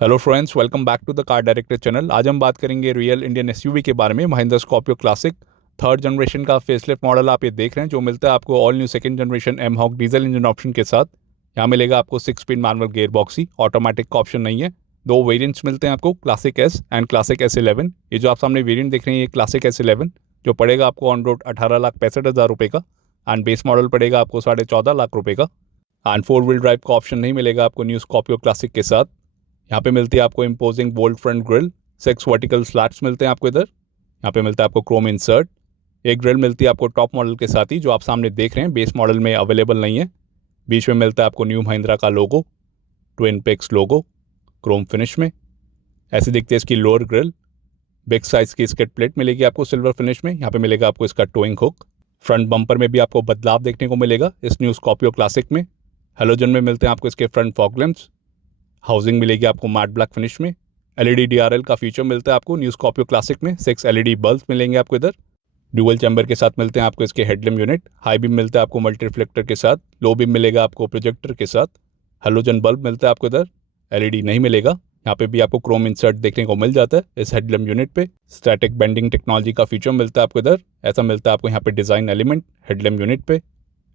Hello friends, welcome back to the car director channel. आज हम बात करेंगे रियल इंडियन एसयूवी के बारे में। Mahindra Scorpio classic third generation का फेसलिफ्ट मॉडल आप ये देख रहे हैं, जो मिलता है आपको all new second generation M Hawk diesel engine option के साथ। यहाँ मिलेगा आपको 6 स्पीड मैनुअल गेयर बॉक्स ही, ऑटोमेटिक का ऑप्शन नहीं है। दो वेरिएंट्स मिलते हैं आपको, classic S and classic S11। ये जो आप सामने वेरियंट देख रहे हैं, ये क्लासिक S11 जो पड़ेगा आपको ऑन रोड 18,65,000 का, एंड बेस मॉडल पड़ेगा आपको 14.5 लाख रुपये का। एंड 4 व्हील ड्राइव का ऑप्शन नहीं मिलेगा आपको न्यू स्कॉर्पियो क्लासिक के साथ। यहाँ पे मिलती है आपको imposing bolt front grille, 6 vertical slats मिलते हैं आपको इधर। यहाँ पे मिलता है आपको क्रोम इंसर्ट। एक ग्रिल मिलती है आपको टॉप मॉडल के साथ ही, जो आप सामने देख रहे हैं बेस मॉडल में अवेलेबल नहीं है। बीच में मिलता है आपको न्यू महिंद्रा का लोगो, ट्विन पिक्स लोगो क्रोम फिनिश में। ऐसे दिखती है इसकी लोअर ग्रिल। बिग साइज की स्किड प्लेट मिलेगी आपको सिल्वर फिनिश में। यहाँ पे मिलेगा आपको इसका टोइंग हुक। फ्रंट बम्पर में भी आपको बदलाव देखने को मिलेगा इस न्यू स्कॉर्पियो क्लासिक में। हेलोजन में मिलते हैं आपको इसके फ्रंट फॉग लैंप्स। हाउसिंग मिलेगी आपको मैट ब्लैक फिनिश में। एलईडी डीआरएल का फीचर मिलता है आपको न्यू स्कॉर्पियो क्लासिक में। 6 एलईडी बल्ब मिलेंगे आपको इधर। ड्यूअल चैम्बर के साथ मिलते हैं आपको इसके हेडलैम्प यूनिट। हाई बीम मिलता है आपको मल्टी रिफ्लेक्टर के साथ। लो बीम मिलेगा आपको प्रोजेक्टर के साथ। हेलोजन बल्ब मिलता है आपको इधर। एलईडी नहीं मिलेगा। यहाँ पे भी आपको क्रोम इंसर्ट देखने को मिल जाता है इस हेडलैम्प यूनिट पे। स्टैटिक बेंडिंग टेक्नोलॉजी का फीचर मिलता है आपको इधर। ऐसा मिलता है आपको यहाँ पे डिजाइन एलिमेंट हेडलैम्प यूनिट पे।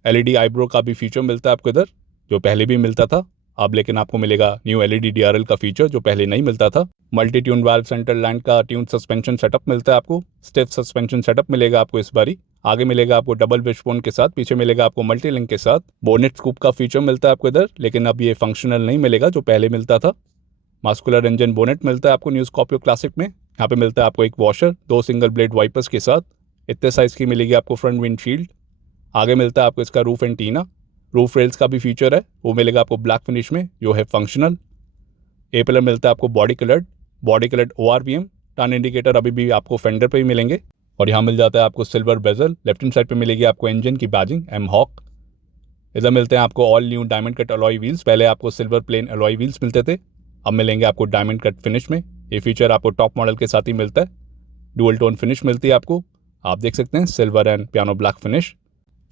एलईडी आईब्रो का भी फीचर मिलता है आपको इधर, जो पहले भी मिलता था अब, लेकिन आपको मिलेगा न्यू एलईडी डीआरएल का फीचर, जो पहले नहीं मिलता था। Multi tune valve centre land का ट्यून सस्पेंशन सेटअप मिलता है आपको। स्टिफ सस्पेंशन सेटअप मिलेगा आपको इस बारी। आगे मिलेगा आपको डबल विशबोन के साथ, पीछे मिलेगा आपको मल्टी लिंक के साथ। बोनेट स्कूप का फीचर मिलता है आपको इधर, लेकिन अब ये फंक्शनल नहीं मिलेगा जो पहले मिलता था। मास्कुलर इंजन बोनेट मिलता है आपको न्यू स्कॉर्पियो क्लासिक में। यहाँ पे मिलता है आपको एक वॉशर, 2 सिंगल ब्लेड वाइपर्स के साथ। इतने साइज की मिलेगी आपको फ्रंट विंडशील्ड। आगे मिलता है आपको इसका रूफ एंटीना। रूफ रेल्स का भी फीचर है, वो मिलेगा आपको ब्लैक फिनिश में, जो है फंक्शनल। ए पिलर मिलता है आपको body coloured ORVM। Turn indicator अभी भी आपको फेंडर पे ही मिलेंगे। और यहाँ मिल जाता है आपको silver bezel. Left hand side पे मिलेगी आपको इंजन की बैजिंग एम हॉक। इधर मिलते हैं आपको all new diamond cut alloy wheels. पहले आपको सिल्वर प्लेन अलॉय व्हील्स मिलते थे, अब मिलेंगे आपको डायमंड कट फिनिश में। ये फीचर आपको टॉप मॉडल के साथ ही मिलता है। डुअल टोन फिनिश मिलती है आपको, आप देख सकते हैं, silver and piano black finish.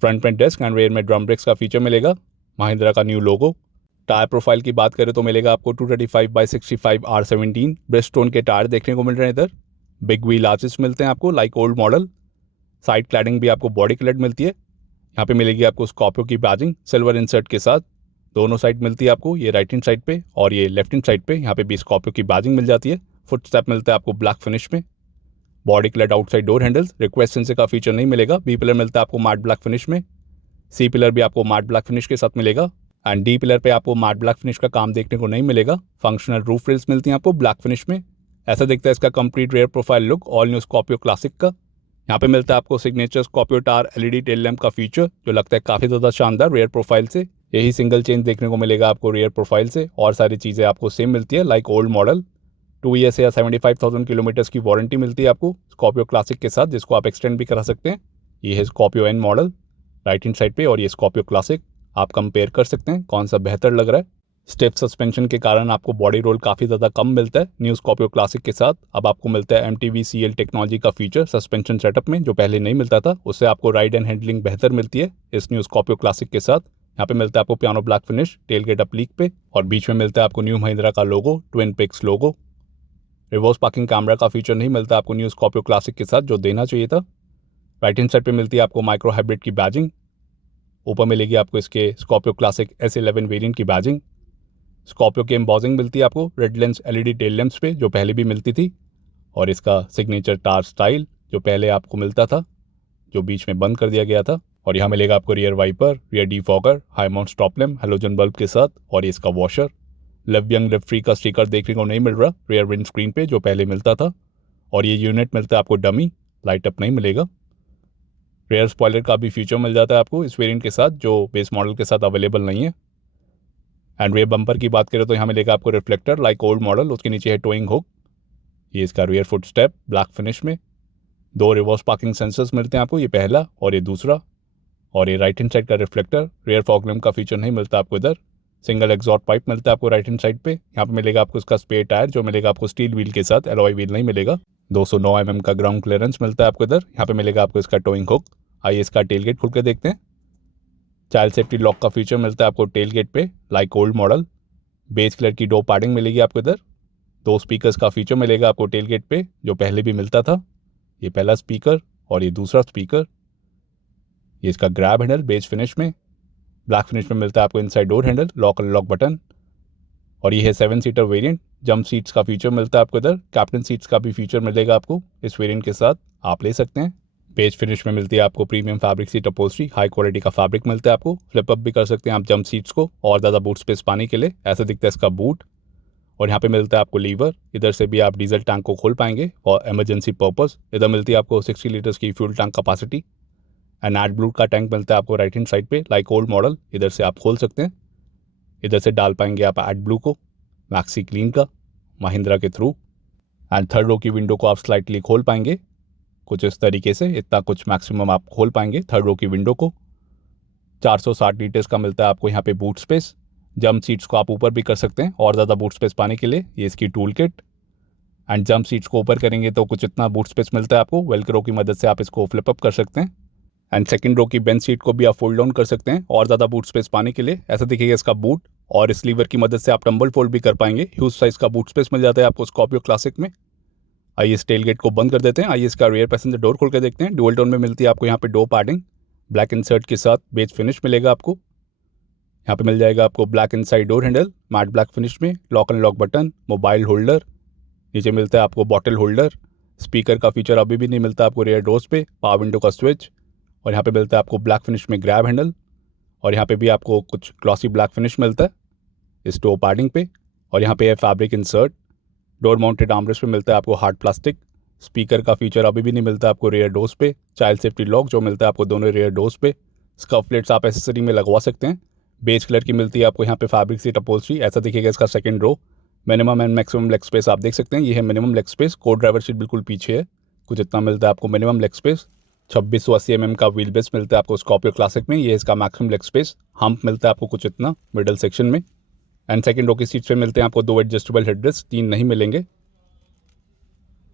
Front में डेस्क एंड रेयर में ड्रम ब्रेक्स का फीचर मिलेगा। महिंद्रा का न्यू लोगो। टायर प्रोफाइल की बात करें तो मिलेगा आपको 235/65 R17 ब्रिजस्टोन के टायर देखने को मिल रहे हैं इधर। बिग व्हील आर्चेस मिलते हैं आपको like old model. Side cladding भी आपको बॉडी कलर्ड मिलती है। यहाँ पे मिलेगी आपको स्कॉर्पियो की बैजिंग सिल्वर इंसर्ट के साथ। दोनों साइड मिलती है आपको, ये राइट हैंड साइड पे और ये लेफ्ट हैंड साइड पे। यहाँ पे भी स्कॉर्पियो की बैजिंग मिल जाती है। फुट स्टेप मिलता है आपको ब्लैक फिनिश में। Body coloured outside door handles. Request sensor का फीचर नहीं मिलेगा। बी पिलर मिलता है आपको मैट ब्लैक फिनिश में। सी पिलर भी आपको मैट ब्लैक फिनिश के साथ मिलेगा। एंड डी पिलर पे आपको मैट ब्लैक फिनिश का काम देखने को नहीं मिलेगा। फंक्शनल रूफ रेल्स मिलती हैं आपको ब्लैक फिनिश में। ऐसा दिखता है इसका complete rare profile look all new Scorpio classic का। यहाँ पे मिलता है आपको सिग्नेचर स्कॉर्पियो टार एलईडी टेल लैंप का फीचर, जो लगता है काफ़ी ज़्यादा शानदार रेयर प्रोफाइल से। यही सिंगल चेंज देखने को मिलेगा आपको रेयर प्रोफाइल से, और सारी चीज़ें आपको सेम मिलती है लाइक ओल्ड मॉडल। 2 ईयर्स या 75,000 किलोमीटर्स की वारंटी मिलती है आपको स्कॉर्पियो क्लासिक के साथ, जिसको आप एक्सटेंड भी करा सकते हैं। ये है Scorpio N model right hand side पे, और ये स्कॉर्पियो क्लासिक। आप कंपेयर कर सकते हैं कौन सा बेहतर लग रहा है। स्टेप सस्पेंशन के कारण आपको बॉडी रोल काफ़ी ज़्यादा कम मिलता है न्यू स्कॉर्पियो क्लासिक के साथ। अब आपको मिलता है MTVCL टेक्नोलॉजी का फीचर सस्पेंशन सेटअप में, जो पहले नहीं मिलता था। उससे आपको राइड एंड हैंडलिंग बेहतर मिलती है इस न्यू स्कॉर्पियो क्लासिक के साथ। यहाँ पे मिलता है आपको piano black finish tailgate applique पे, और बीच में मिलता है आपको न्यू महिंद्रा का लोगो, ट्विन पिक्स लोगो। रिवर्स पार्किंग कैमरा का फीचर नहीं मिलता आपको न्यू स्कॉर्पियो क्लासिक के साथ, जो देना चाहिए था। राइट हैंड साइड पे मिलती है आपको माइक्रो हाइब्रिड की बैजिंग। ऊपर मिलेगी आपको इसके स्कॉर्पियो क्लासिक S11 वेरिएंट की बैजिंग। स्कॉर्पियो की एम्बॉजिंग मिलती है आपको red lens LED tail lamps पे, जो पहले भी मिलती थी। और इसका सिग्नेचर टार स्टाइल जो पहले आपको मिलता था, जो बीच में बंद कर दिया गया था। और यहाँ मिलेगा आपको rear wiper, rear defogger, high mount stop lamp, halogen bulb के साथ, और इसका washer. Live young live free का स्टिकर देखने को नहीं मिल रहा रियर विंड स्क्रीन पे, जो पहले मिलता था। और ये यूनिट मिलता है आपको डमी, लाइट अप नहीं मिलेगा। रेयर स्पॉइलर का भी फीचर मिल जाता है आपको इस वेरिएंट के साथ, जो बेस मॉडल के साथ अवेलेबल नहीं है। एंड रेयर बम्पर की बात करें तो यहाँ मिलेगा आपको रिफ्लेक्टर लाइक ओल्ड मॉडल, उसके नीचे है टोइंग हुक। ये इसका rear foot step black finish में। 2 रिवर्स पार्किंग सेंसर्स मिलते हैं आपको, ये पहला और ये दूसरा। और ये राइट हैंड साइड का रिफ्लेक्टर। रेयर फॉग लैम्प का फीचर नहीं मिलता आपको इधर। सिंगल एग्जॉस्ट पाइप मिलता है आपको राइट हैंड साइड पे। यहाँ पे मिलेगा आपको इसका स्पेयर टायर, जो मिलेगा आपको स्टील व्हील के साथ, एलॉय व्हील नहीं मिलेगा। 209 mm का ग्राउंड क्लियरेंस मिलता है आपको इधर। यहाँ पे मिलेगा आपको इसका टोइंग हुक। आइए इसका टेलगेट खुल के देखते हैं। चाइल्ड सेफ्टी लॉक का फीचर मिलता है आपको टेलगेट पे like old model. Beige colour की डोर पैडिंग मिलेगी आपको इधर। 2 स्पीकर्स का फीचर मिलेगा आपको टेल गेट पे, जो पहले भी मिलता था। ये पहला स्पीकर और ये दूसरा स्पीकर। ये इसका ग्रैब हैंडल बेज फिनिश में, ब्लैक फिनिश में मिलता है आपको inside door handle, lock unlock button. और ये है 7 सीटर वेरिएंट। जंप सीट्स का फीचर मिलता है आपको इधर, कैप्टन सीट्स का भी फीचर मिलेगा आपको इस वेरिएंट के साथ, आप ले सकते हैं। बेज फिनिश में मिलती है आपको premium fabric seat upholstery, high quality का फैब्रिक मिलता है आपको। फ्लिप अप भी कर सकते हैं आप जंप सीट्स को और ज़्यादा बूट स्पेस पाने के लिए, ऐसा दिखता है इसका बूट। और यहाँ पे मिलता है आपको लीवर, इधर से भी आप डीजल टैंक को खोल पाएंगे और इमरजेंसी पर्पस। इधर मिलती है आपको 60 लीटर्स की fuel tank capacity. And AdBlue का टैंक मिलता है आपको राइट हैंड साइड पे, लाइक ओल्ड मॉडल। इधर से आप खोल सकते हैं, इधर से डाल पाएंगे आप एड ब्लू को, मैक्सी क्लीन का महिंद्रा के थ्रू। एंड थर्ड रो की विंडो को आप स्लाइटली खोल पाएंगे कुछ इस तरीके से, इतना कुछ मैक्सिमम आप खोल पाएंगे थर्ड रो की विंडो को। 460 लीटर्स का मिलता है आपको यहाँ पे बूट स्पेस। जंप सीट्स को आप ऊपर भी कर सकते हैं और ज़्यादा बूट स्पेस पाने के लिए, ये इसकी tool kit. And jump seats को ऊपर करेंगे तो कुछ इतना बूट स्पेस मिलता है आपको, वेलक्रो की मदद से आप इसको फ्लिप अप कर सकते हैं। एंड सेकंड रो की बेंच सीट को भी आप फोल्ड डाउन कर सकते हैं और ज़्यादा बूट स्पेस पाने के लिए, ऐसा दिखेगा इसका बूट। और इस लीवर की मदद से आप टम्बल फोल्ड भी कर पाएंगे, ह्यूज साइज का बूट स्पेस मिल जाता है आपको स्कॉर्पियो क्लासिक में। आइए इस टेल गेट को बंद कर देते हैं, आइए इसका रियर पैसेंजर डोर खोल कर देखते हैं। डुअल टोन में मिलती है आपको यहाँ पे डोर पैडिंग, ब्लैक इंसर्ट के साथ बेज फिनिश मिलेगा आपको। यहाँ पे मिल जाएगा आपको black inside door handle matt black finish में, lock and lock button, mobile holder. नीचे मिलता है आपको बॉटल होल्डर। स्पीकर का फीचर अभी भी नहीं मिलता आपको रियर डोर्स पे, पावर विंडो का स्विच। और यहाँ पे मिलता है आपको ब्लैक फिनिश में ग्रैब हैंडल। और यहाँ पे भी आपको कुछ ग्लॉसी ब्लैक फिनिश मिलता है इस डोर पैडिंग पे। और यहाँ पे है fabric insert. Door mounted armrest पे मिलता है आपको हार्ड प्लास्टिक। स्पीकर का फीचर अभी भी नहीं मिलता आपको रियर डोर्स पे। चाइल्ड सेफ्टी लॉक जो मिलता है आपको दोनों रियर डोर्स पे। स्कर्फ प्लेट्स आप एसेसरी में लगवा सकते हैं। बेज कलर की मिलती है आपको यहाँ पे फैब्रिक सीट अपहोल्स्ट्री, ऐसा दिखेगा इसका second row. Minimum and maximum leg space आप देख सकते हैं, ये है minimum leg space. Co driver seat बिल्कुल पीछे है, कुछ इतना मिलता है आपको मिनिमम लेग स्पेस। 2680 mm का व्हील बेस मिलता है आपको स्कॉर्पियो क्लासिक में, ये इसका मैक्सिमम लेग स्पेस। हम्प मिलता है आपको कुछ इतना मिडल सेक्शन में। एंड सेकंड रो की सीट्स पे मिलते हैं आपको 2 एडजस्टेबल हेडरेस्ट, 3 नहीं मिलेंगे।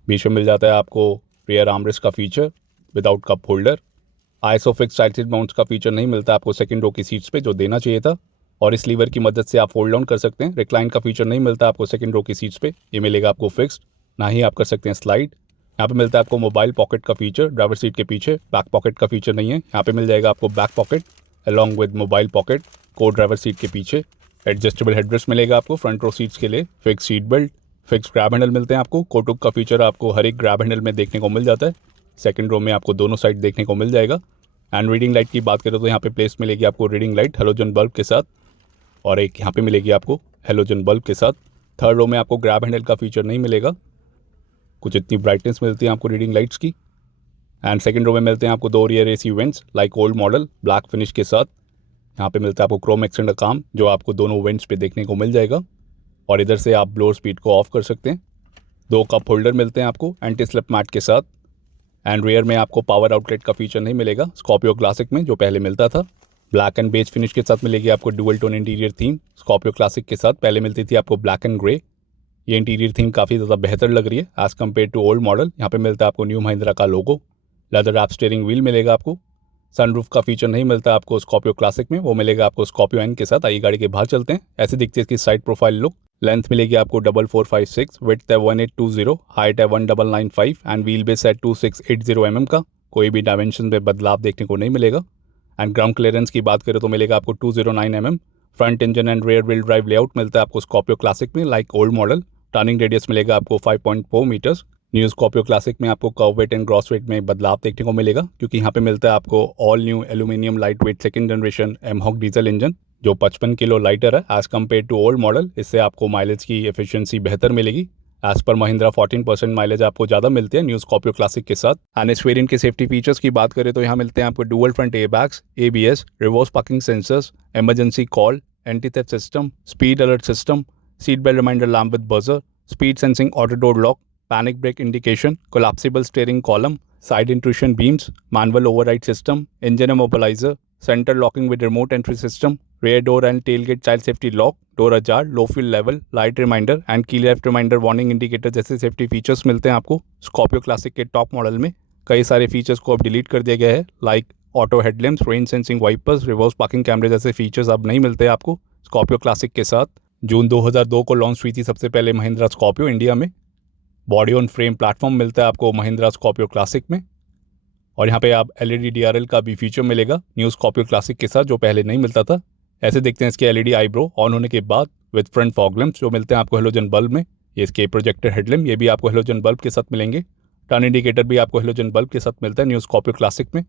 बीच में मिल जाता है आपको रियर आर्मरेस्ट का feature without cup holder. ISOFIX side seat mounts का फीचर नहीं मिलता आपको सेकंड रो की सीट्स पे, जो देना चाहिए था। और इस लीवर की मदद से आप फोल्ड डाउन कर सकते हैं। रिक्लाइन का फीचर नहीं मिलता आपको सेकंड रो की सीट्स पे, ये मिलेगा आपको फिक्स्ड, ना ही आप कर सकते हैं स्लाइड। यहाँ पे मिलता है आपको मोबाइल पॉकेट का फीचर ड्राइवर सीट के पीछे, बैक पॉकेट का फीचर नहीं है। यहाँ पे मिल जाएगा आपको back pocket along with mobile pocket को ड्राइवर सीट के पीछे। एडजस्टेबल हेडरेस्ट मिलेगा आपको फ्रंट रो सीट्स के लिए। Fix seat belt, fix grab handle मिलते हैं आपको। कोटुक का फीचर आपको हर एक ग्रैब हैंडल में देखने को मिल जाता है। सेकंड रो में आपको दोनों साइड देखने को मिल जाएगा। एंड रीडिंग लाइट की बात करें तो यहाँ पे प्लेस मिलेगी आपको रीडिंग लाइट हेलोजन बल्ब के साथ, और एक यहाँ पे मिलेगी आपको हेलोजन बल्ब के साथ। थर्ड रो में आपको ग्रैब हैंडल का फीचर नहीं मिलेगा, कुछ इतनी ब्राइटनेस मिलती है आपको रीडिंग लाइट्स की। एंड सेकंड रो में मिलते हैं आपको 2 rear AC vents like old model black finish के साथ। यहाँ पे मिलता है आपको क्रोम एक्सटेंडर काम, जो आपको दोनों वेंट्स पे देखने को मिल जाएगा। और इधर से आप ब्लोअर स्पीड को ऑफ कर सकते हैं। 2 कप होल्डर मिलते हैं आपको एंटी स्लिप मैट के साथ। एंड रियर में आपको पावर आउटलेट का फीचर नहीं मिलेगा स्कॉर्पियो क्लासिक में, जो पहले मिलता था। ब्लैक एंड बेज फिनिश के साथ मिलेगी आपको dual tone interior theme Scorpio classic के साथ। पहले मिलती थी आपको ब्लैक एंड ग्रे। ये इंटीरियर थीम काफ़ी ज़्यादा बेहतर लग रही है as compare to old model. यहाँ पे मिलता है आपको न्यू महिंद्रा का logo. Leather wrap steering wheel मिलेगा आपको। सनरूफ का फीचर नहीं मिलता आपको स्कॉर्पियो क्लासिक में, वो मिलेगा आपको स्कॉर्पियो एन के साथ। आइए गाड़ी के बाहर चलते हैं, ऐसे दिखती है इसकी साइड प्रोफाइल लुक। लेंथ मिलेगी आपको 4456, विड्थ है 1820, हाइट है 1995 एंड व्हील बेस है 2680 mm का। कोई भी डायमेंशन में बदलाव देखने को नहीं मिलेगा। एंड ग्राउंड क्लियरेंस की बात करें तो मिलेगा आपको 209 mm। Front engine and rear wheel drive layout मिलता है आपको स्कॉर्पियो क्लासिक में like old model. Turning radius मिलेगा आपको 5.4 मीटर्स। न्यू स्कॉर्पियो क्लासिक में आपको curve wait and gross weight में बदलाव देखने को मिलेगा, क्योंकि यहाँ पे मिलता है आपको all new aluminium light weight second generation mHawk diesel engine, जो 55 किलो लाइटर है as compare to old model. इससे आपको माइलेज की एफिशिएंसी बेहतर मिलेगी। एज पर महिंद्रा 14% माइलेज आपको ज़्यादा मिलती है न्यू स्कॉर्पियो क्लासिक के साथ। एंड इस वेरिएंट के सेफ्टी फीचर्स की बात करें तो यहाँ मिलते हैं आपको dual front airbags, ABS, reverse parking sensors, emergency call, anti theft system, speed alert system, seat belt reminder lamp with buzzer, speed sensing auto door lock, panic brake indication, collapsible steering column, side intrusion beams, manual override system, engine immobiliser, centre locking with remote entry system, rear door and tailgate child safety lock, door ajar, low fuel level, light reminder and key left reminder warning indicator जैसे safety features मिलते हैं आपको Scorpio classic के top model में। कई सारे features को अब डिलीट कर दिया गया है like auto headlamps, rain sensing wipers, reverse parking कैमरे जैसे फीचर्स अब नहीं मिलते आपको स्कॉर्पियो क्लासिक के साथ। जून 2002 को लॉन्च हुई थी सबसे पहले महिंद्रा स्कॉर्पियो इंडिया में। बॉडी ऑन फ्रेम प्लेटफॉर्म मिलता है आपको महिंद्रा स्कॉर्पियो क्लासिक में। और यहाँ पे आप एलईडी डीआरएल का भी फीचर मिलेगा न्यू स्कॉर्पियो क्लासिक के साथ, जो पहले नहीं मिलता था। ऐसे देखते हैं इसके एलईडी आईब्रो ऑन होने के बाद विद फ्रंट फॉग लैंप्स जो मिलते हैं आपको हेलोजन बल्ब में। ये इसके प्रोजेक्टर हेडलैम्प ये भी आपको हेलोजन बल्ब के साथ मिलेंगे। टर्न इंडिकेटर भी आपको हेलोजन बल्ब के साथ मिलता है न्यू स्कॉर्पियो क्लासिक में।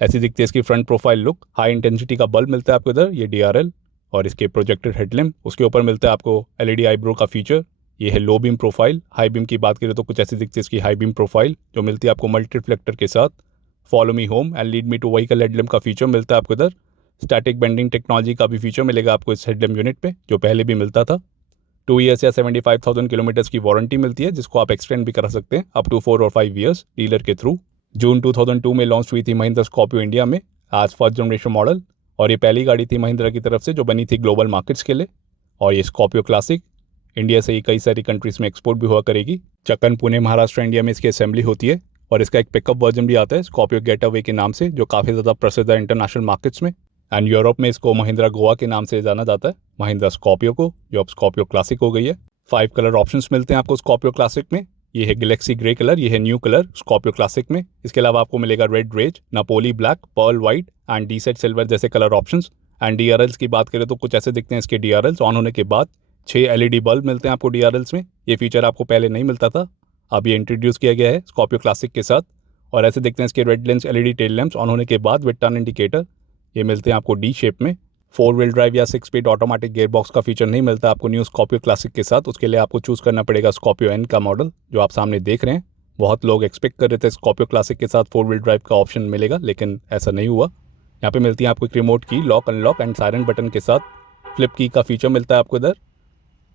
ऐसी दिखती है इसकी front profile look. High intensity का बल्ब मिलता है आपको इधर, ये डीआरएल और इसके प्रोजेक्टर हेडलैम्प। उसके ऊपर मिलता है आपको एलईडी आईब्रो का फीचर। ये है low beam profile. High beam की बात करें तो कुछ ऐसी दिखती है इसकी हाई बीम प्रोफाइल जो मिलती है आपको मल्टी रिफ्लेक्टर के साथ। Follow me home and lead me to vehicle headlamp का फीचर मिलता है आपको इधर। स्टैटिक बेंडिंग टेक्नोलॉजी का भी फीचर मिलेगा आपको इस हेडलैम्प यूनिट पे, जो पहले भी मिलता था। 2 ईयर्स या 75,000 किलोमीटर्स की वारंटी मिलती है, जिसको आप एक्सटेंड भी करा सकते हैं अप टू 4 और 5 ईयर्स डीलर के थ्रू। जून 2002 में लॉन्च हुई थी महिंद्रा स्कॉर्पियो इंडिया में आज फर्स्ट जनरेशन मॉडल, और ये पहली गाड़ी थी महिंद्रा की तरफ से जो बनी थी ग्लोबल मार्केट्स के लिए। और ये स्कॉर्पियो क्लासिक इंडिया से ही कई सारी कंट्रीज में एक्सपोर्ट भी हुआ करेगी। चक्कन, पुणे, महाराष्ट्र, इंडिया में इसकी असेंबली होती है। और इसका एक पिकअप वर्जन भी आता है स्कॉर्पियो गेटअवे के नाम से, जो काफ़ी ज़्यादा प्रसिद्ध है इंटरनेशनल मार्केट्स में। एंड यूरोप में इसको महिंद्रा गोवा के नाम से जाना जाता है, महिंद्रा स्कॉर्पियो को, जो अब स्कॉर्पियो क्लासिक हो गई है। 5 कलर ऑप्शंस मिलते हैं आपको स्कॉर्पियो क्लासिक में। ये है गैलेक्सी ग्रे कलर, ये है न्यू कलर स्कॉर्पियो क्लासिक में। इसके अलावा आपको मिलेगा red rage, Napoli black, pearl white and desat silver जैसे कलर ऑप्शंस। एंड डीआरएल्स की बात करें तो कुछ ऐसे दिखते हैं इसके डीआरएल्स ऑन होने के बाद। 6 एलईडी बल्ब मिलते हैं आपको डीआरएल्स में। ये फीचर आपको पहले नहीं मिलता था, अब ये इंट्रोड्यूस किया गया है स्कॉर्पियो क्लासिक के साथ। और ऐसे दिखते हैं इसके red lens LED tail lamps on होने के बाद विद टर्न इंडिकेटर। ये मिलते हैं आपको डी शेप में। 4 व्हील ड्राइव या 6 स्पीड ऑटोमेटिक गियर बॉक्स का फीचर नहीं मिलता आपको न्यू स्कॉर्पियो क्लासिक के साथ। उसके लिए आपको चूज़ करना पड़ेगा स्कॉर्पियो एन का मॉडल, जो आप सामने देख रहे हैं। बहुत लोग एक्सपेक्ट कर रहे थे स्कॉर्पियो क्लासिक के साथ 4 व्हील ड्राइव का ऑप्शन मिलेगा, लेकिन ऐसा नहीं हुआ। यहाँ पे मिलती है आपको एक रिमोट की, lock unlock and siren button के साथ। फ्लिप की का फीचर मिलता है आपको इधर।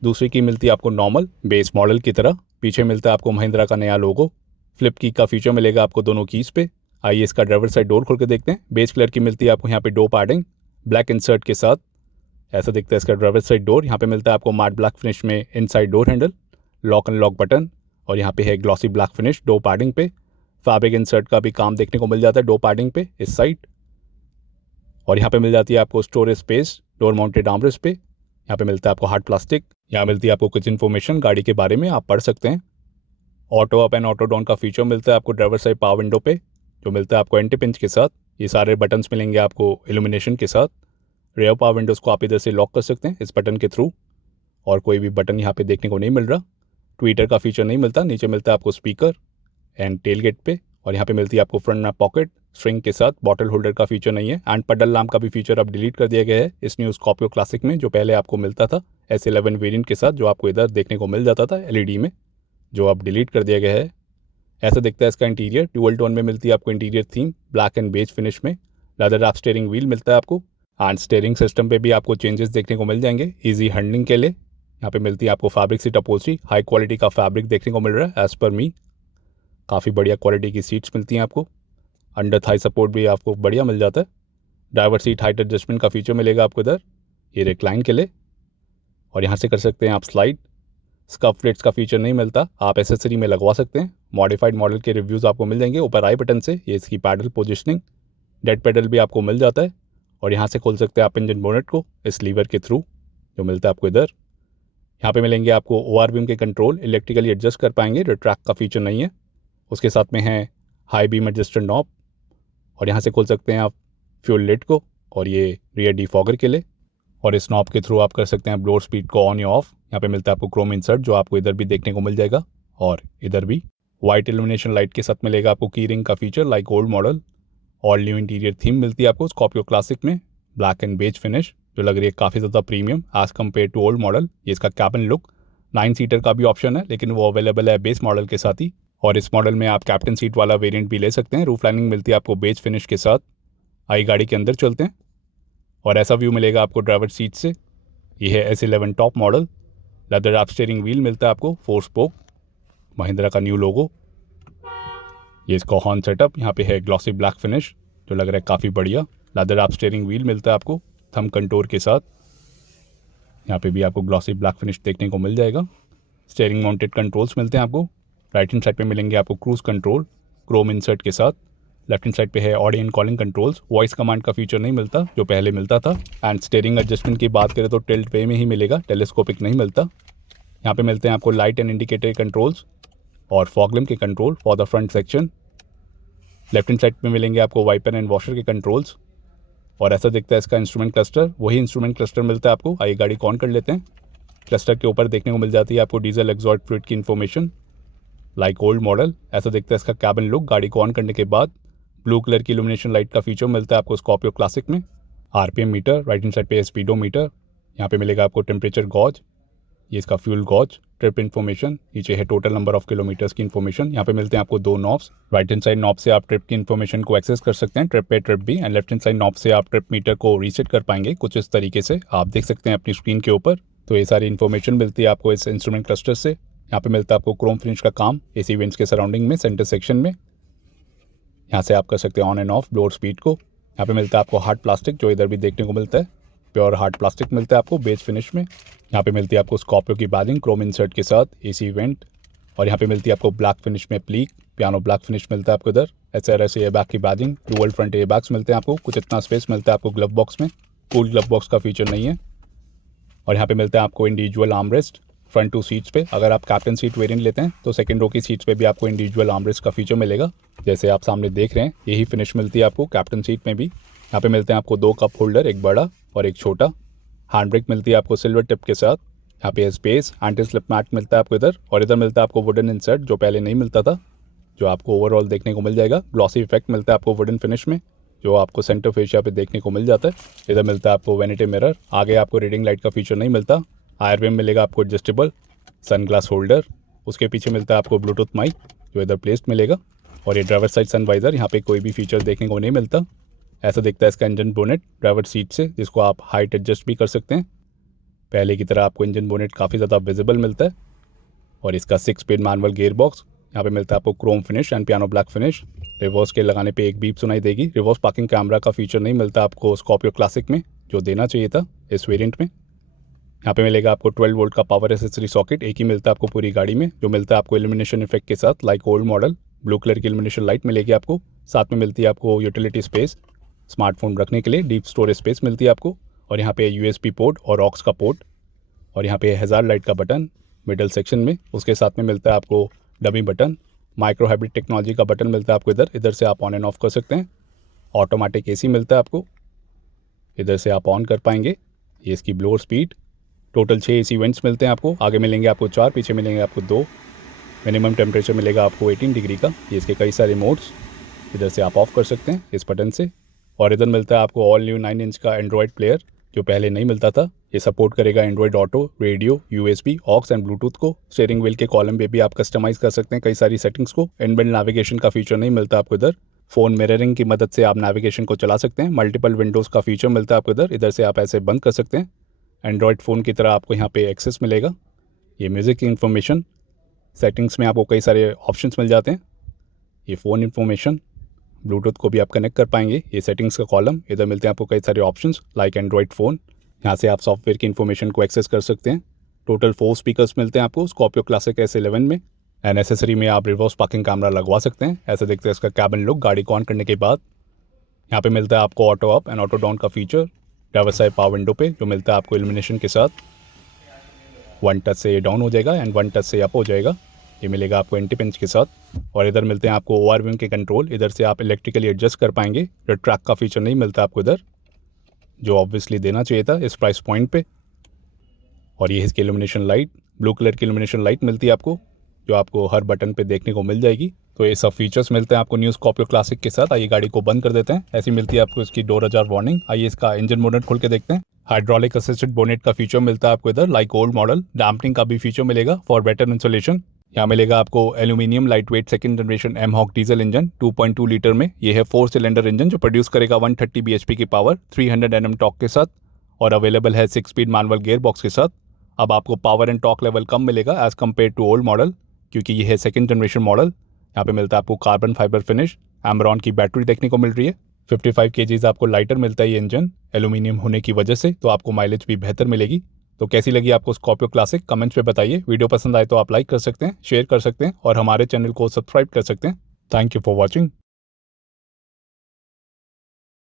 दूसरी की मिलती है आपको नॉर्मल बेस मॉडल की तरह। पीछे मिलता है आपको महिंद्रा का नया लोगो। फ्लिप की का फीचर मिलेगा आपको दोनों कीज़ पे। आइए इसका ड्राइवर साइड डोर खोल के देखते हैं। बेस कलर की मिलती है आपको यहाँ पे डोर पैडिंग ब्लैक इंसर्ट के साथ। ऐसा दिखता है इसका ड्राइवर साइड डोर। यहाँ पे मिलता है आपको मैट ब्लैक फिनिश में inside door handle, lock unlock button, और यहाँ पे है glossy black finish door padding पे। फैब्रिक इंसर्ट का भी काम देखने को मिल जाता है डोर पैडिंग पे इस साइड। और यहाँ पे मिल जाती है आपको storage space door mounted armrest पे। यहाँ पे मिलता है आपको हार्ड प्लास्टिक। यहाँ मिलती है आपको कुछ इन्फॉर्मेशन गाड़ी के बारे में, आप पढ़ सकते हैं। Auto up and auto down का फीचर मिलता है आपको ड्राइवर साइड पावर विंडो पे, जो मिलता है आपको एंटी पिंच के साथ। ये सारे बटन्स मिलेंगे आपको इल्यूमिनेशन के साथ। रेयर पावर विंडोज़ को आप इधर से लॉक कर सकते हैं इस बटन के थ्रू, और कोई भी बटन यहाँ पे देखने को नहीं मिल रहा। ट्विटर का फीचर नहीं मिलता। नीचे मिलता है आपको स्पीकर एंड टेल गेट पे, और यहाँ पे मिलती है आपको फ्रंट में पॉकेट स्ट्रिंग के साथ। बॉटल होल्डर का फीचर नहीं है। एंड पेडल लैम्प का भी फीचर अब डिलीट कर दिया गया है इस न्यू स्कॉर्पियो क्लासिक में, जो पहले आपको मिलता था S11 वेरिएंट के साथ, जो आपको इधर देखने को मिल जाता था एलईडी में, जो अब डिलीट कर दिया गया है। ऐसा दिखता है इसका इंटीरियर। डुअल टोन में मिलती है आपको interior theme black and beige finish में। लेदर रैप स्टीयरिंग व्हील मिलता है आपको। एंड स्टीयरिंग सिस्टम पे भी आपको चेंजेस देखने को मिल जाएंगे ईजी हैंडलिंग के लिए। यहाँ पे मिलती है आपको fabric seat upholstery, high quality का फैब्रिक देखने को मिल रहा है एज पर मी। काफ़ी बढ़िया क्वालिटी की सीट्स मिलती हैं आपको। अंडर थाई सपोर्ट भी आपको बढ़िया मिल जाता है। ड्राइवर सीट हाइट एडजस्टमेंट का फीचर मिलेगा आपको इधर, ये रिक्लाइन के लिए, और यहाँ से कर सकते हैं आप स्लाइड। स्कफ प्लेट्स का फीचर नहीं मिलता, आप एसेसरी में लगवा सकते हैं। मॉडिफाइड मॉडल के रिव्यूज़ आपको मिल जाएंगे ऊपर आई बटन से। ये इसकी पैडल पोजिशनिंग, डेड पेडल भी आपको मिल जाता है, और यहाँ से खोल सकते हैं आप इंजन बोनेट को इस लीवर के थ्रू, जो मिलता है आपको इधर। यहाँ पे मिलेंगे आपको OR बीम के कंट्रोल, इलेक्ट्रिकली एडजस्ट कर पाएंगे, रिट्रैक्ट का फीचर नहीं है। उसके साथ में है हाई बीम एडजस्टर नॉब, और यहाँ से खोल सकते हैं आप फ्यूल लिड को, और ये रियर डिफॉगर के लिए। और इस नॉब के थ्रू आप कर सकते हैं ब्लोअर स्पीड को ऑन या ऑफ। यहाँ पे मिलता है आपको क्रोम इंसर्ट, जो आपको इधर भी देखने को मिल जाएगा, और इधर भी वाइट इल्यूमिनेशन लाइट के साथ मिलेगा आपको की रिंग का feature like old model. All new interior theme मिलती है आपको स्कॉर्पियो क्लासिक में, ब्लैक एंड बेज फिनिश, जो लग रही है काफ़ी ज़्यादा premium as compare to old model. ये इसका कैबिन लुक 9 सीटर का भी ऑप्शन है, लेकिन वो अवेलेबल है बेस मॉडल के साथ ही। और इस मॉडल में आप कैप्टन सीट वाला वेरिएंट भी ले सकते हैं। रूफ लाइनिंग मिलती है आपको बेज फिनिश के साथ। आई गाड़ी के अंदर चलते हैं, और ऐसा व्यू मिलेगा आपको ड्राइवर सीट से। ये है S11 top model. Leather wrap steering wheel मिलता है आपको 4 स्पोक, महिंद्रा का न्यू लोगो। ये इसका हॉर्न सेटअप, यहाँ पे है ग्लॉसी ब्लैक फिनिश, जो लग रहा है काफ़ी बढ़िया। लेदर रैप स्टीयरिंग व्हील मिलता है आपको थंब कंटोर के साथ। यहाँ पे भी आपको ग्लॉसी ब्लैक फिनिश देखने को मिल जाएगा। स्टीयरिंग माउंटेड कंट्रोल्स मिलते हैं आपको। राइट हैंड साइड पे मिलेंगे आपको क्रूज कंट्रोल क्रोम इंसर्ट के साथ। लेफ्ट हैंड साइड पे है audio and calling controls, voice command का फीचर नहीं मिलता जो पहले मिलता था। एंड स्टीयरिंग एडजस्टमेंट की बात करें तो टिल्ट वे में ही मिलेगा, टेलीस्कोपिक नहीं मिलता। यहाँ पे मिलते हैं आपको लाइट एंड इंडिकेटर कंट्रोल्स और फॉग लैम्प के control for the front section. Left hand side पे मिलेंगे आपको वाइपर एंड वॉशर के कंट्रोल्स। और ऐसा दिखता है इसका इंस्ट्रूमेंट क्लस्टर, वही इंस्ट्रूमेंट क्लस्टर मिलता है आपको। आइए गाड़ी को ऑन कर लेते हैं। क्लस्टर के ऊपर देखने को मिल जाती है आपको डीजल एग्जॉस्ट फ्लूइड की इन्फॉर्मेशन लाइक ओल्ड मॉडल। ऐसा दिखता है इसका कैबिन लुक। गाड़ी को ऑन करने के बाद ब्लू कलर की इल्यूमिनेशन लाइट का फीचर मिलता है आपको स्कॉर्पियो क्लासिक में। RPM meter, right hand side पे स्पीडोमीटर, यहाँ पे मिलेगा आपको टेम्परेचर गॉज, ये इसका फ्यूल गॉज, ट्रिप इन्फॉर्मेशन, नीचे है टोटल नंबर ऑफ किलोमीटर्स की इन्फॉर्मेशन। यहाँ पे मिलते हैं आपको दो knobs, right hand side knob से आप ट्रिप की इन्फॉर्मेशन को एक्सेस कर सकते हैं, ट्रिप पे ट्रिप भी, and left hand side knob से आप ट्रिप मीटर को रीसेट कर पाएंगे कुछ इस तरीके से, आप देख सकते हैं अपनी स्क्रीन के ऊपर। तो ये सारी इन्फॉर्मेशन मिलती है आपको इस इंस्ट्रूमेंट क्लस्टर से। यहाँ पे मिलता है आपको क्रोम फिनिश का काम एसी वेंट्स के सराउंडिंग में सेंटर सेक्शन में। यहाँ से आप कर सकते हैं on end of blower speed को। यहाँ पे मिलता है आपको हार्ड प्लास्टिक, जो इधर भी देखने को मिलता है, प्योर हार्ड प्लास्टिक मिलता है आपको बेस फिनिश में। यहाँ पे मिलती है आपको स्कॉर्पियो की बैजिंग क्रोम इंसर्ट के साथ एसी वेंट। और यहाँ पे मिलती है आपको ब्लैक फिनिश में प्लीक, पियानो ब्लैक फिनिश मिलता है आपको इधर। SRS एयर बैग की badging, dual front air bags मिलते हैं आपको, कुछ इतना स्पेस मिलता है आपको ग्लव बॉक्स में, कूल ग्लव बॉक्स का फीचर नहीं है। और यहाँ पे मिलता है आपको individual armrest front two seats पे। अगर आप कैप्टन सीट वेरिएंट लेते हैं तो सेकंड रो की सीट्स पे भी आपको इंडिविजुअल आर्मरेस्ट का फीचर मिलेगा, जैसे आप सामने देख रहे हैं। यही फिनिश मिलती है आपको कैप्टन सीट में भी। यहाँ पे मिलते हैं आपको दो कप होल्डर, एक बड़ा और एक छोटा। हैंड ब्रेक मिलती है आपको सिल्वर टिप के साथ। यहाँ पे स्पेस एंटी स्लिप मैट मिलता है आपको इधर, और इधर मिलता है आपको वुडन इंसर्ट जो पहले नहीं मिलता था, जो आपको ओवरऑल देखने को मिल जाएगा। ग्लॉसी इफेक्ट मिलता है आपको वुडन फिनिश में, जो आपको सेंटर फेशिया पे देखने को मिल जाता है। इधर मिलता है आपको वैनिटी मिरर, आगे आपको रीडिंग लाइट का फीचर नहीं मिलता। आयरवेम मिलेगा आपको एडजस्टेबल, सनग्लास होल्डर, उसके पीछे मिलता है आपको ब्लूटूथ माइक जो इधर प्लेस्ड मिलेगा। और ये ड्राइवर साइड सनवाइजर, यहाँ पे कोई भी फीचर देखने को नहीं मिलता। ऐसा दिखता है इसका इंजन बोनेट ड्राइवर सीट से, जिसको आप हाइट एडजस्ट भी कर सकते हैं। पहले की तरह आपको इंजन बोनेट काफ़ी ज़्यादा विजिबल मिलता है। और इसका 6 स्पीड मैनुअल गियर बॉक्स, यहाँ पे मिलता है आपको Chrome finish and piano black finish. Reverse के लगाने पे एक बीप सुनाई देगी। रिवर्स पार्किंग कैमरा का फीचर नहीं मिलता आपको स्कॉर्पियो क्लासिक में, जो देना चाहिए था इस वेरिएंट में। यहाँ पे मिलेगा आपको 12 वोल्ट का पावर एसेसरी सॉकेट, एक ही मिलता है आपको पूरी गाड़ी में, जो मिलता है आपको इल्यूमिनेशन इफेक्ट के साथ like old model. Blue colour की इल्यूमिनेशन लाइट मिलेगी आपको, साथ में मिलती है आपको यूटिलिटी स्पेस, स्मार्टफोन रखने के लिए डीप स्टोरेज स्पेस मिलती है आपको। और यहाँ पे USB पोर्ट और ऑक्स का पोर्ट। और यहाँ पे हैजार्ड लाइट का बटन मिडल सेक्शन में, उसके साथ में मिलता है आपको dummy button. Micro hybrid technology का बटन मिलता है आपको इधर से आप ऑन एंड ऑफ कर सकते हैं। ऑटोमेटिक AC मिलता है आपको, इधर से आप ऑन कर पाएंगे। ये इसकी blower speed. Total 6 AC vents मिलते हैं आपको, आगे मिलेंगे आपको 4, पीछे मिलेंगे आपको 2। मिनिमम टेम्परेचर मिलेगा आपको 18 डिग्री का। ये इसके कई सारे मोड्स, इधर से आप ऑफ कर सकते हैं इस बटन से। और इधर मिलता है आपको ऑल न्यू 9 इंच का एंड्रॉयड प्लेयर, जो पहले नहीं मिलता था। ये सपोर्ट करेगा Android auto, radio, USB, aux and Bluetooth को। स्टीयरिंग व्हील के कॉलम पे भी आप कस्टमाइज़ कर सकते हैं कई सारी सेटिंग्स को। इनबिल्ट नेविगेशन का फीचर नहीं मिलता आपको इधर। फ़ोन मिररिंग की मदद से आप नेविगेशन को चला सकते हैं। मल्टीपल विंडोज़ का फीचर मिलता है आपको इधर से आप ऐसे बंद कर सकते हैं। एंड्रॉयड फ़ोन की तरह आपको यहाँ पे एक्सेस मिलेगा। ये म्यूज़िक की इन्फॉर्मेशन, सेटिंग्स में आपको कई सारे ऑप्शंस मिल जाते हैं। ये फ़ोन इन्फॉर्मेशन, ब्लूटूथ को भी आप कनेक्ट कर पाएंगे। ये सेटिंग्स का कॉलम, इधर मिलते हैं आपको कई सारे ऑप्शंस लाइक एंड्रॉयड फ़ोन। यहाँ से आप सॉफ्टवेयर की इन्फॉर्मेशन को एक्सेस कर सकते हैं। टोटल 4 स्पीकर्स मिलते हैं आपको स्कॉर्पियो क्लासिक S11 में। एंड एसेसरी में आप रिवर्स पार्किंग कैमरा लगवा सकते हैं। ऐसा दिखता है इसका कैबिन लुक गाड़ी को ऑन करने के बाद। यहाँ पे मिलता है आपको auto up and auto down का feature driver side power window पे, जो मिलता है आपको इल्यूमिनेशन के साथ। 1 टच से ये डाउन हो जाएगा एंड 1 टच से अप हो जाएगा। ये मिलेगा आपको एंटी पिंच के साथ। और इधर मिलते हैं आपको ORVM के कंट्रोल, इधर से आप इलेक्ट्रिकली एडजस्ट कर पाएंगे। रेड ट्रैक का फीचर नहीं मिलता आपको इधर, जो ऑब्वियसली देना चाहिए था इस प्राइस पॉइंट पे। और ये इसकी इल्यूमिनेशन लाइट, ब्लू कलर की इल्यूमिनेशन लाइट मिलती है आपको, जो आपको हर बटन पे देखने को मिल जाएगी। तो ये सब फीचर्स मिलते हैं आपको न्यू स्कॉर्पियो क्लासिक के साथ। आइए गाड़ी को बंद कर देते हैं। ऐसी मिलती है आपको इसकी डोर अजार वार्निंग। आइए इसका इंजन बोनेट खोल के देखते हैं। हाइड्रोलिक असिस्टेड बोनेट का फीचर मिलता है आपको इधर लाइक ओल्ड मॉडल। डैम्पनिंग का भी फीचर मिलेगा फॉर बेटर इंसुलेशन। यहाँ मिलेगा आपको aluminium light weight second generation mHawk diesel engine 2.2 litre में। ये है 4 सिलेंडर इंजन जो प्रोड्यूस करेगा 130 bhp की पावर 300 Nm टॉर्क के साथ, और अवेलेबल है 6 स्पीड मैनुअल गियर बॉक्स के साथ। अब आपको पावर एंड टॉर्क लेवल कम मिलेगा as compare to old model, क्योंकि ये है सेकंड जनरेशन मॉडल। यहाँ पे मिलता है आपको कार्बन फाइबर फिनिश, एमरॉन की बैटरी देखने को मिल रही है। 55 kg आपको लाइटर मिलता है ये इंजन एल्यूमिनियम होने की वजह से, तो आपको माइलेज भी बेहतर मिलेगी। तो कैसी लगी आपको स्कॉर्पियो क्लासिक, कमेंट्स में बताइए। वीडियो पसंद आए तो आप लाइक कर सकते हैं, शेयर कर सकते हैं और हमारे चैनल को सब्सक्राइब कर सकते हैं। Thank you for watching.